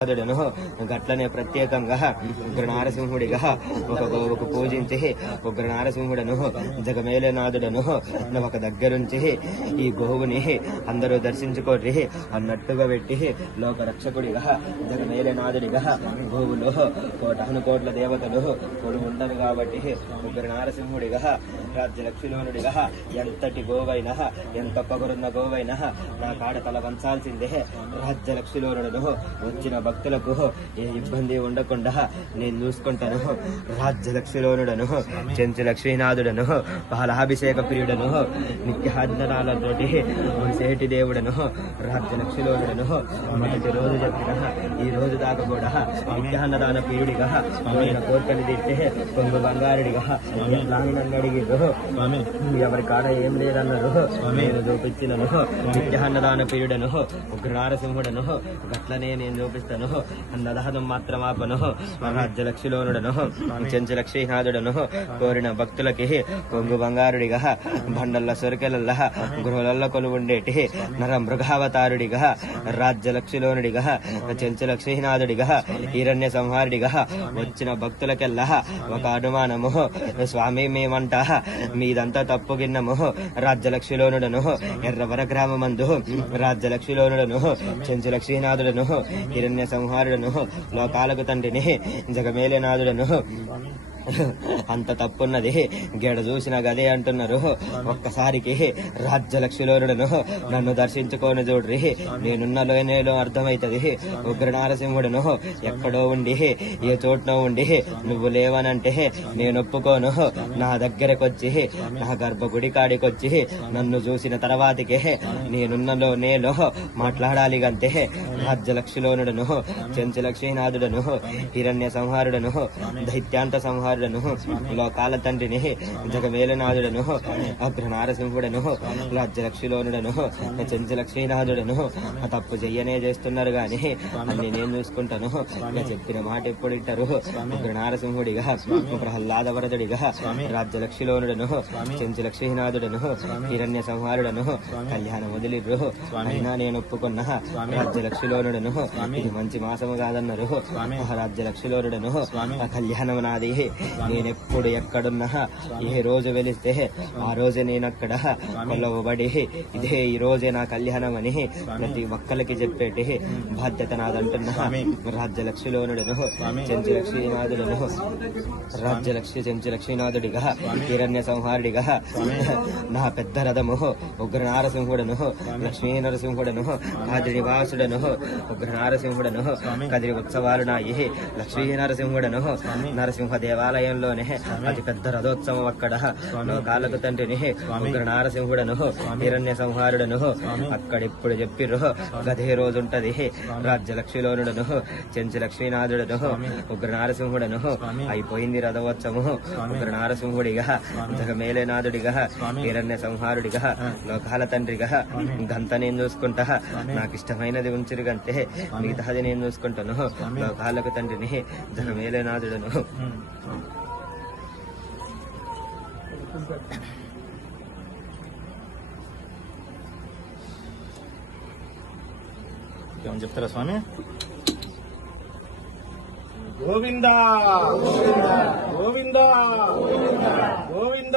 నాదుడను గట్లనే ప్రత్యేకంగా ఉగ్ర నారసింహుడిగా ఒక గోవుకు పూజించి ఉగ్ర నారసింహుడను జగమేలనాథుడను ఒక దగ్గరుంచి ఈ గోవుని అందరూ దర్శించుకోర్రి అన్నట్టుగా పెట్టి లోకరక్షకుడిగా జగమేలనాథుడిగా గోవులో కోటాను కోట్ల దేవతలు కొడు ఉంటారు కాబట్టి ఉగ్ర నారసింహుడిగా రాజ్యలక్ష్మీలోనుడిగా ఎంతటి గోవైనా ఎంత పొగరున్న గోవైనా నా కాడ తల వంచాల్సిందే. రాజ్యలక్ష్మీలోనుడు వచ్చిన భక్తులకు ఏ ఇబ్బంది ఉండకుండా నేను చూసుకుంటాను. రాజ్యలక్ష్మిలోనుడను చెంచు లక్ష్మీనాథుడను పాలాభిషేక ప్రియుడను నిత్యాధనాలతోటి సేటి దేవుడను రాజ్యలక్ష్మిలోనుడను మొదటి రోజు చెప్పిన ఈ రోజు దాకా కూడా నిత్యాన్నదాన ప్రియుడిగా ఆయన కోరికని తిట్టే కొంగు బంగారుడిగా ఎట్లా అని ఎవరి కాడ ఏం లేదన్నారు? నేను చూపించినను. నిత్యాన్నదాన ప్రియుడను ఉగ్ర నారసింహుడను గట్లనే నేను చూపిస్తాను. అన్నదానం మాత్రం ఆపను రాజ్య లక్ష్మిలోనుడను చెంచు లక్ష్మీనాథుడను కోరిన భక్తులకి కొంగు బంగారుడిగా బండల్ల సొరికెలల్ల గృహలల్ల కొలువుండేటి నర మృగావతారుడిగా రాజ్య లక్ష్మిలోనుడిగా చెంచు లక్ష్మీనాథుడిగా హిరణ్య సంహారుడిగా వచ్చిన భక్తులకెల్లా ఒక అనుమానము. స్వామి మేమంట మీదంతా తప్పు గిన్నము. రాజ్యలక్ష్మిలోనుడను ఎర్రవర గ్రామమందు రాజ్యలక్ష్మిలోనుడను చెంచు లక్ష్మీనాథుడను హిరణ్య సంహారుడను లోకాలకు తండ్రిని జగమేలనాథుడను అంత తప్పున్నది. గెడ చూసిన గదే అంటున్నారు. ఒక్కసారికి రాజ్యలక్ష్మిలోనుడను నన్ను దర్శించుకొని చూడ్రి. నేనున్న లోనేలో అర్థమైతది. ఉగ్ర నారసింహుడును ఎక్కడో ఉండి ఏ చోటునో ఉండి నువ్వు లేవనంటే నేను ఒప్పుకోను. నా దగ్గరకొచ్చి నా గర్భగుడి కాడికొచ్చి నన్ను చూసిన తర్వాతకే నేనున్నలో నేలో మాట్లాడాలి గంతే. రాజ్యలక్ష్మిలోనుడను చెంచు లక్ష్మీనాథుడను హిరణ్య సంహారుడను దైత్యాంత సంహారుడను లోకాల తండ్రిని జగమేలనాథుడను అగ్ర నారసింహుడను రాజ్యలక్ష్మిలోనుడను చెంచు లక్ష్మీనాథుడను ఆ తప్పు చెయ్యనే చేస్తున్నారు గాని అన్ని నేను చూసుకుంటాను. చెప్పిన మాట ఎప్పుడు ఇట్టారు ఉగ్ర నారసింహుడిగా ప్రహ్లాద వరదుడిగా రాజ్యలక్ష్మిలోనుడను చెంచు లక్ష్మీనాథుడను హిరణ్య సంహారుడను కళ్యాణం వదిలిర్రు. అయినా నేను ఒప్పుకున్నా రాజ్యలక్ష్మిలోనుడను ఇది మంచి మాసము కాదన్నారు. రాజ్యలక్ష్మిలోనుడను ఆ కళ్యాణం నాది. నేనెప్పుడు ఎక్కడున్నా ఏ రోజు వెలిస్తే ఆ రోజే నేను అక్కడ కొలవబడి ఇదే ఈ రోజే నా కళ్యాణం అని ప్రతి ఒక్కరికి చెప్పేటి బాధ్యత నాదంటున్నా. రాజ్యలక్ష్మిలోనుడను చెంచు లక్ష్మీనాథుడను రాజ్యలక్ష్మి చెంచు లక్ష్మీనాథుడిగా హిరణ్య సంహారుడిగా నా పెద్ద రథము ఉగ్ర నారసింహుడను లక్ష్మీ నరసింహుడను కాది నివాసుడను ఉగ్ర నారసింహుడను కదిరి ఉత్సవాలు నాయి లక్ష్మీ నరసింహుడను నరసింహ దేవాలయంలోనే అతి పెద్ద రథోత్సవం అక్కడ. లోకాలకు తండ్రిని ఉగ్ర నారసింహుడను హిరణ్య సంహారుడను అక్కడిప్పుడు చెప్పిర్రు. గదే రోజు ఉంటది రాజ్య లక్ష్మీలోనుడను చెంచు లక్ష్మీనాథుడను ఉగ్ర నారసింహుడను అయిపోయింది రథోత్సవం ఉగ్ర నారసింహుడిగా జగమేలేనాథుడిగా హిరణ్య సంహారుడిగా లోకాల తండ్రిగా గంత నేను చూసుకుంటా. నాకు ఇష్టమైనది ఉంచిరు గంతే మిగతాది నేను చూసుకుంటాను. లోకాలకు తండ్రిని జగమేలేనాథుడను ఏమని చెప్తారా స్వామి? గోవింద! గోవింద! గోవింద!